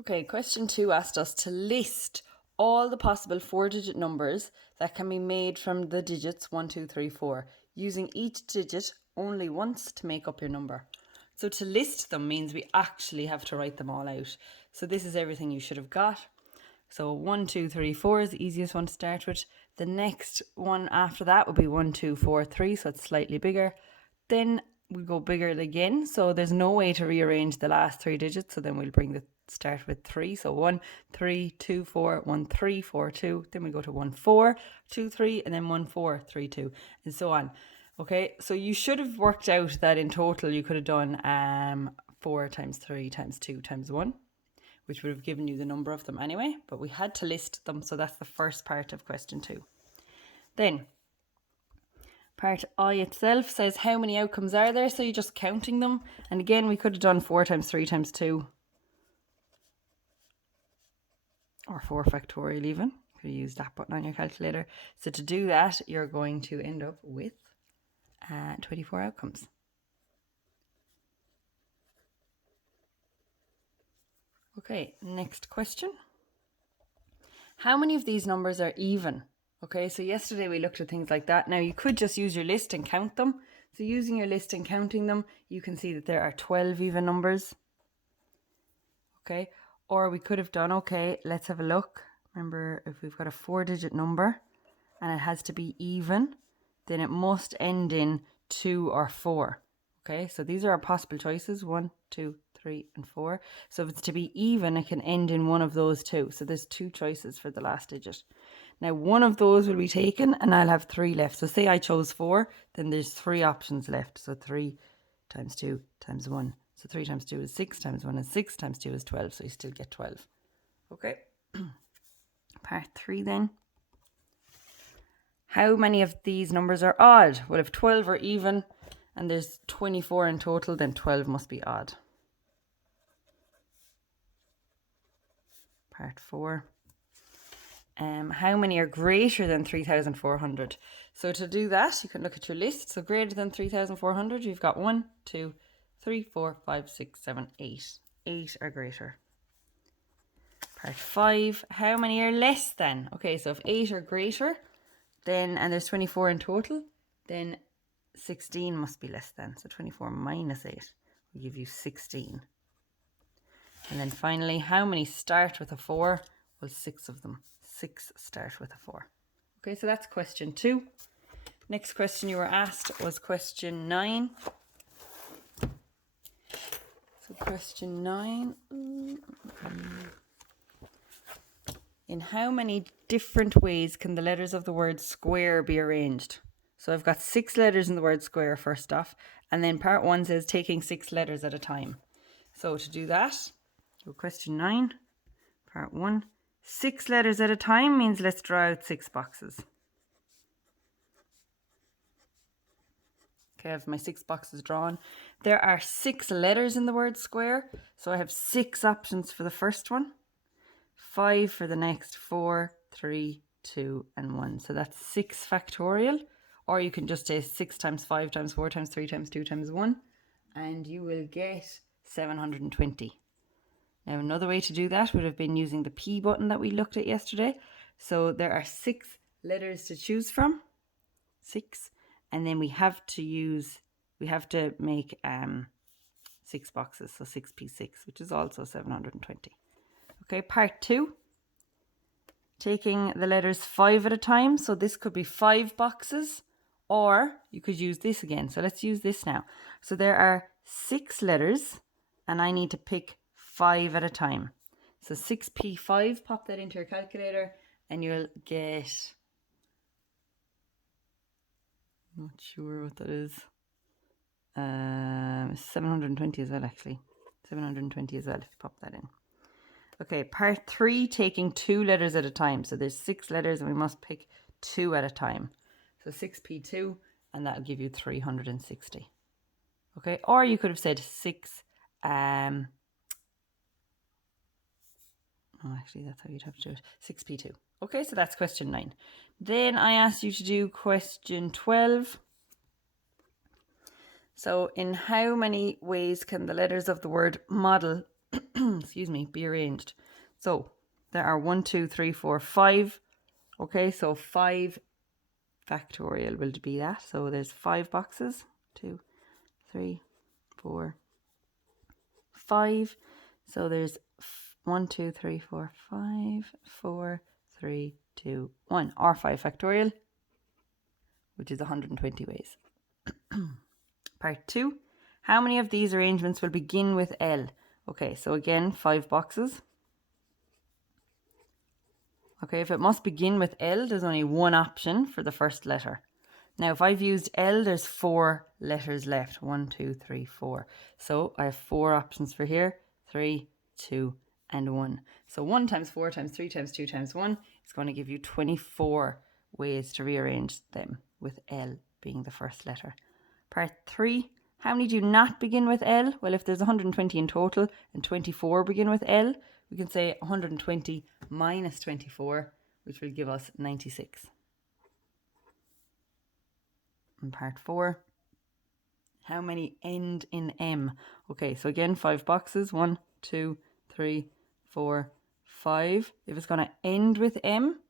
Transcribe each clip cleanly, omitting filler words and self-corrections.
Okay, question 2 asked us to list all the possible 4-digit numbers that can be made from the digits 1, 2, 3, 4, using each digit only once to make up your number. So to list them means we actually have to write them all out. So this is everything you should have got. So 1, 2, 3, 4 is the easiest one to start with. The next one after that would be 1, 2, 4, 3, so it's slightly bigger. Then we go bigger again, so there's no way to rearrange the last 3 digits, so then we'll bring the start with 3. So 1, 3, 2, 4, 1, 3, 4, 2. Then we go to 1, 4, 2, 3, and then 1, 4, 3, 2, and so on. Okay, so you should have worked out that in total you could have done 4 times 3 times 2 times 1, which would have given you the number of them anyway, but we had to list them, so that's the first part of question 2. Then part I itself says how many outcomes are there, so you're just counting them. And again, we could have done 4 times 3 times 2. Or 4 factorial even. You could use that button on your calculator. So to do that, you're going to end up with 24 outcomes. Okay, next question. How many of these numbers are even? Okay, so yesterday we looked at things like that. Now you could just use your list and count them. So using your list and counting them, you can see that there are 12 even numbers. Okay, or we could have done, okay, let's have a look. Remember, if we've got a 4-digit number and it has to be even, then it must end in 2 or 4. Okay, so these are our possible choices, 1, 2, 3, and 4. So if it's to be even, it can end in one of those two. So there's 2 choices for the last digit. Now, one of those will be taken and I'll have 3 left. So say I chose 4, then there's 3 options left. So 3 times 2 times 1. So 3 times 2 is 6, times 1 is 6, times 2 is 12. So you still get 12. Okay. Part 3 then. How many of these numbers are odd? Well, if 12 are even and there's 24 in total, then 12 must be odd. Part 4. How many are greater than 3,400? So to do that, you can look at your list. So greater than 3,400, you've got 1, 2, 3, 4, 5, 6, 7, 8. 8 are greater. Part 5, how many are less than? Okay, so if 8 are greater, then, and there's 24 in total, then 16 must be less than. So 24 minus 8 will give you 16. And then finally, how many start with a 4? Well, 6 of them. 6 start with a 4. Okay, so that's question 2. Next question you were asked was question 9. So question 9. In how many different ways can the letters of the word square be arranged? So I've got 6 letters in the word square first off, and then part 1 says taking 6 letters at a time. So to do that, so question 9, part 1, 6 letters at a time means let's draw out 6 boxes. Okay, I have my 6 boxes drawn. There are 6 letters in the word square, so I have 6 options for the first one, 5 for the next, 4, 3, 2, and 1. So that's 6 factorial, or you can just say 6 times 5 times 4 times 3 times 2 times 1, and you will get 720. Now, another way to do that would have been using the P button that we looked at yesterday. So there are 6 letters to choose from, 6, and then we have to make 6 boxes, so 6p6, which is also 720. Okay, part 2, taking the letters 5 at a time. So this could be 5 boxes, or you could use this again. So let's use this now. So there are 6 letters, and I need to pick 5 at a time. So 6p5, pop that into your calculator, and you'll get, I'm not sure what that is, 720 as well, actually. 720 as well, if you pop that in. Okay, part 3, taking 2 letters at a time. So there's 6 letters and we must pick 2 at a time. So 6p2, and that'll give you 360. Okay, or you could have said 6, oh, actually, that's how you'd have to do it. 6p2. Okay, so that's question 9. Then I asked you to do question 12. So in how many ways can the letters of the word model excuse me, be arranged. So there are 1, 2, 3, 4, 5. Okay, so 5 factorial will be that. So there's 5 boxes. 2, 3, 4, 5. So there's 1, 2, 3, 4, 5, 4, 3, 2, 1, or 5 factorial, which is 120 ways. Part 2. How many of these arrangements will begin with L? Okay, so again, 5 boxes. Okay, if it must begin with L, there's only one option for the first letter. Now, if I've used L, there's 4 letters left. 1, 2, 3, 4. So I have 4 options for here. 3, 2, and 1. So 1 times 4 times 3 times 2 times 1 is going to give you 24 ways to rearrange them, with L being the first letter. Part 3. How many do not begin with L? Well, if there's 120 in total and 24 begin with L, we can say 120 minus 24, which will give us 96. And part 4. How many end in M? Okay, so again, 5 boxes. 1, 2, 3, 4, 5. If it's going to end with M,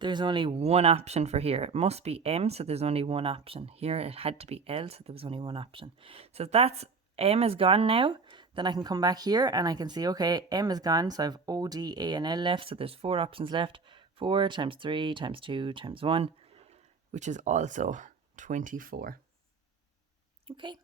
there's only one option for here. It must be M, so there's only one option. Here it had to be L, so there was only one option. So if that's M is gone now, then I can come back here and I can see, okay, M is gone, so I have O, D, A, and L left, so there's 4 options left. 4 times 3 times 2 times 1, which is also 24. Okay.